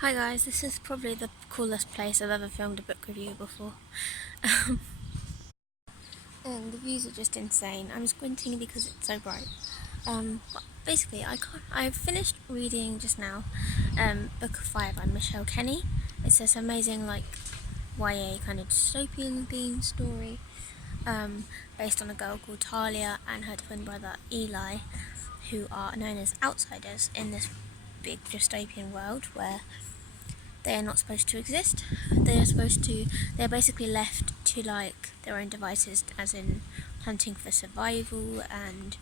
Hi guys, this is probably the coolest place I've ever filmed a book review before. Um, and the views are just insane. I'm squinting because it's so bright. But basically, I've finished reading just now book 5 by Michelle Kenney. It's this amazing YA kind of dystopian themed story based on a girl called Talia and her twin brother Eli, who are known as outsiders in this big dystopian world where they are not supposed to exist. They're basically left to their own devices, as in hunting for survival and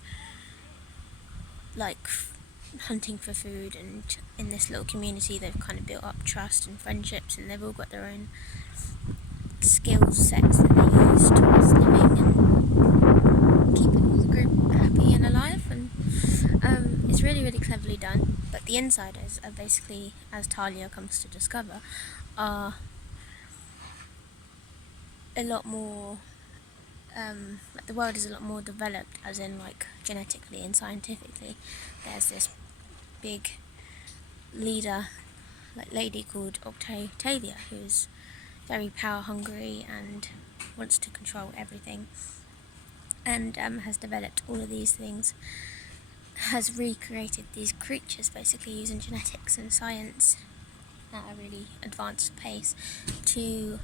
hunting for food. And in this little community, they've kind of built up trust and friendships, and they've all got their own skill sets that they use towards living and keeping the group happy and alive. And it's really, really cleverly done. But the insiders are basically, as Talia comes to discover, are a lot more the world is a lot more developed, as in genetically and scientifically. There's this big leader, lady called Octavia, who's very power hungry and wants to control everything, and has developed all of these things, has recreated these creatures basically using genetics and science at a really advanced pace to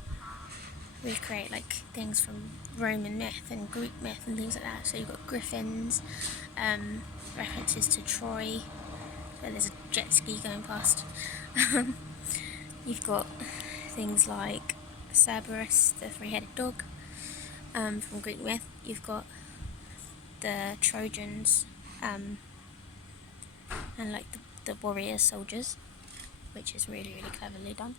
recreate things from Roman myth and Greek myth and things like that. So you've got griffins, references to Troy, where there's a jet ski going past. You've got things like Cerberus, the three-headed dog, from Greek myth. You've got the Trojans, and the warrior soldiers, which is really, really cleverly done.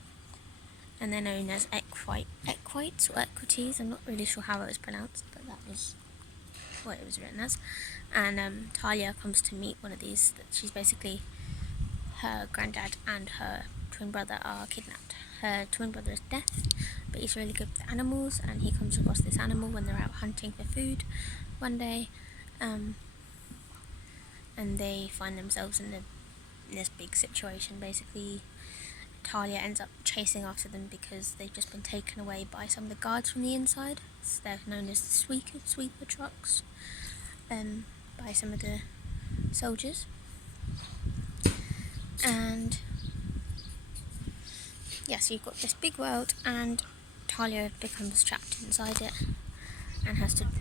And they're known as equites or equities. I'm not really sure how it was pronounced, but that was what it was written as. And Talia comes to meet one of these. She's basically, her granddad and her twin brother are kidnapped. Her twin brother is Death, but he's really good with animals, and he comes across this animal when they're out hunting for food one day, and they find themselves in this big situation. Basically, Talia ends up chasing after them because they've just been taken away by some of the guards from the inside. So they're known as the sweeper trucks, by some of the soldiers. And yeah, so you've got this big world, and Talia becomes trapped inside it and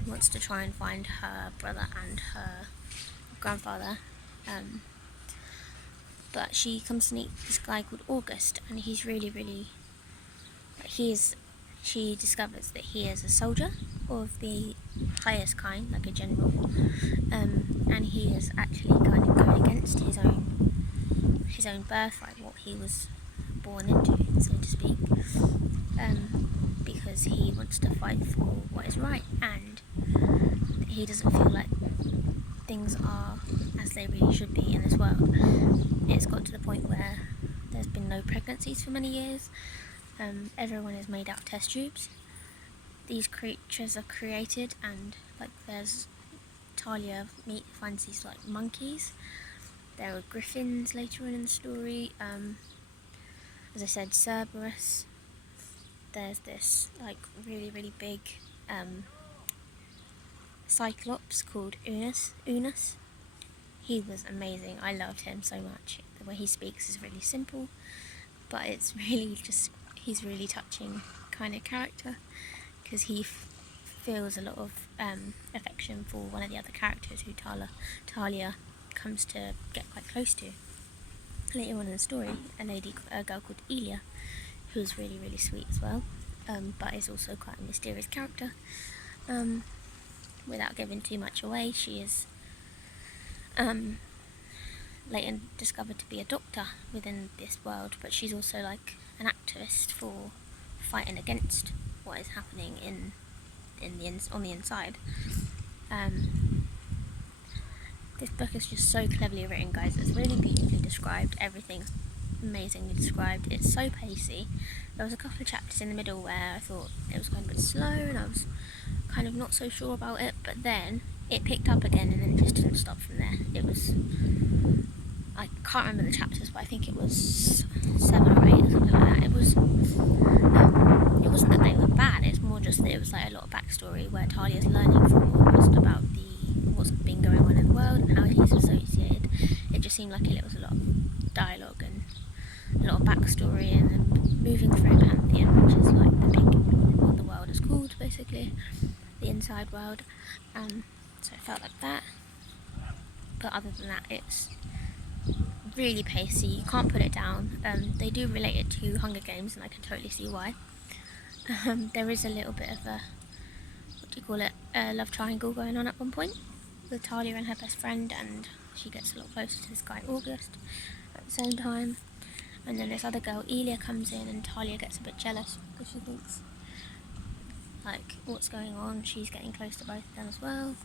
wants to try and find her brother and her grandfather. But she comes to meet this guy called August, and he's really, really, she discovers that he is a soldier of the highest kind, like a general, and he is actually kind of going against his own birthright, what he was born into, so to speak, because he wants to fight for what is right, and he doesn't feel like things are as they really should be in this world. It's got to the point where there's been no pregnancies for many years. Everyone is made out of test tubes. These creatures are created, and there's Talia finds these monkeys. There are griffins later on in the story. As I said, Cerberus. There's this really, really big Cyclops called Unus. He was amazing. I loved him so much. The way he speaks is really simple, but it's really he's really touching kind of character, because he feels a lot of affection for one of the other characters who Talia comes to get quite close to later on in the story, a girl called Elia, who is really, really sweet as well, but is also quite a mysterious character. Without giving too much away, she is later discovered to be a doctor within this world, but she's also an activist for fighting against what is happening on the inside. This book is just so cleverly written, guys. It's really beautifully described. Everything's amazingly described. It's so pacey. There was a couple of chapters in the middle where I thought it was going a bit slow, and I was kind of not so sure about it, but then it picked up again, and then it just didn't stop from there. I can't remember the chapters, but I think it was 7 or 8 where Talia's learning from almost about what's been going on in the world and how he's associated. It just seemed like it was a lot of dialogue and a lot of backstory, and then moving through Pantheon, which is like what the world is called, basically, the inside world. So it felt like that. But other than that, it's really pacey. You can't put it down. They do relate it to Hunger Games, and I can totally see why. There is a little bit of a, what do you call it, a love triangle going on at one point with Talia and her best friend, and she gets a lot closer to this guy August at the same time. And then this other girl, Elia, comes in, and Talia gets a bit jealous because she thinks, like, what's going on? She's getting close to both of them as well.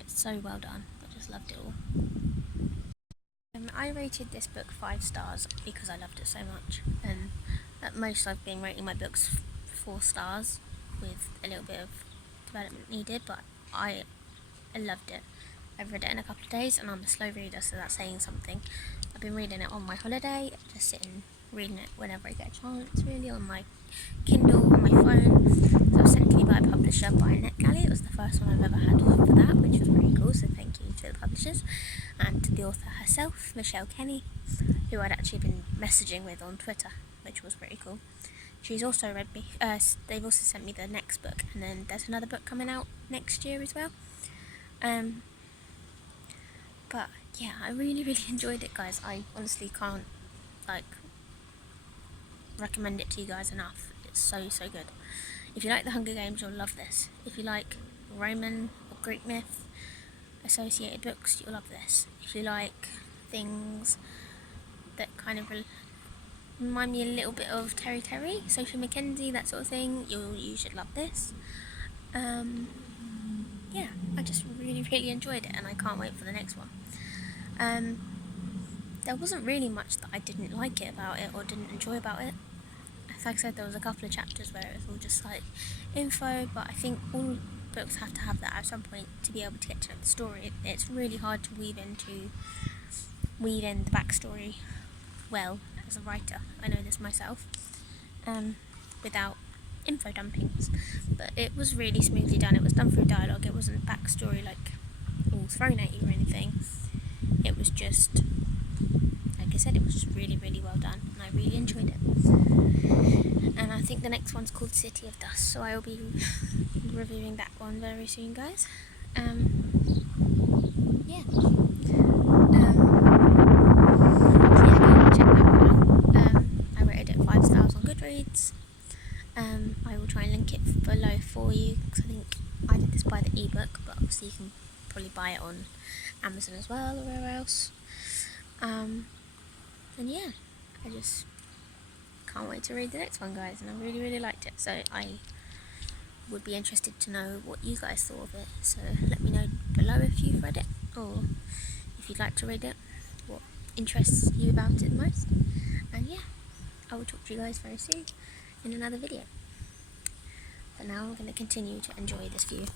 It's so well done. I just loved it all. I rated this book 5 stars because I loved it so much. At most I've been rating my books 4 stars with a little bit of development needed, but I loved it. I've read it in a couple of days, and I'm a slow reader, so that's saying something. I've been reading it on my holiday, just sitting reading it whenever I get a chance, really, on my Kindle, on my phone. So it was sent to me by a publisher, by NetGalley. It was the first one I've ever had for that, which was really cool, so thank you to the publishers and to the author herself, Kenney, who I'd actually been messaging with on Twitter, which was pretty cool. She's also read me, they've also sent me the next book, and then there's another book coming out next year as well. But yeah, I really enjoyed it, guys. I honestly can't recommend it to you guys enough. It's so good. If you like the Hunger Games, you'll love this. If you like Roman or Greek myth associated books, you'll love this. If you like things that kind of remind me a little bit of Terry, Sophie Mackenzie, that sort of thing, you should love this. Yeah, I just really enjoyed it, and I can't wait for the next one. There wasn't really much that I didn't like it about it or didn't enjoy about it. Like I said, there was a couple of chapters where it was all just like info, but I think all books have to have that at some point to be able to get to know the story. It's really hard to weave in the backstory well as a writer. I know this myself, without info dumpings, but it was really smoothly done. It was done through dialogue. It wasn't backstory like all thrown at you or anything. It was just, like I said, it was just really well done, and I really enjoyed it. And I think the next one's called City of Dust, so I will be reviewing that one very soon, guys. Yeah. So yeah, go check that one out. I rated it 5 stars on Goodreads. I will try and link it below for you, because I think I did this by the ebook, but obviously you can probably buy it on Amazon as well, or wherever else. And yeah, I just can't wait to read the next one, guys, and I really liked it, so I would be interested to know what you guys thought of it. So let me know below if you've read it, or if you'd like to read it, what interests you about it most. And yeah, I will talk to you guys very soon in another video. But now I'm going to continue to enjoy this view.